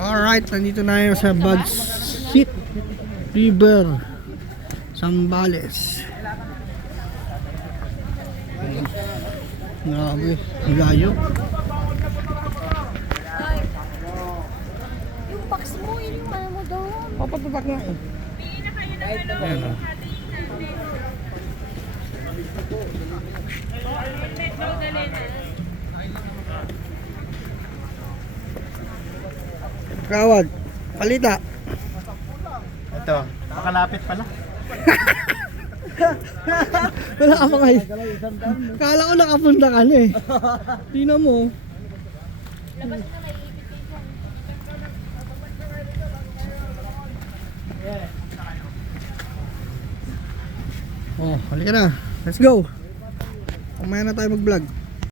Alright, nandito na tayo sa Bagsit River, Zambales. Grabe, layo. Yung box mo, yung ano mo doon. Papatupak na ako. Ayan o. Kawad, palita. Ito, nakalapit pala. Wala ka pa kayo. Kala ko nakapunta ka na eh. Tingnan mo. Labas na may invitation. Oh, halika na. Let's go. Umaya na tayo mag-vlog.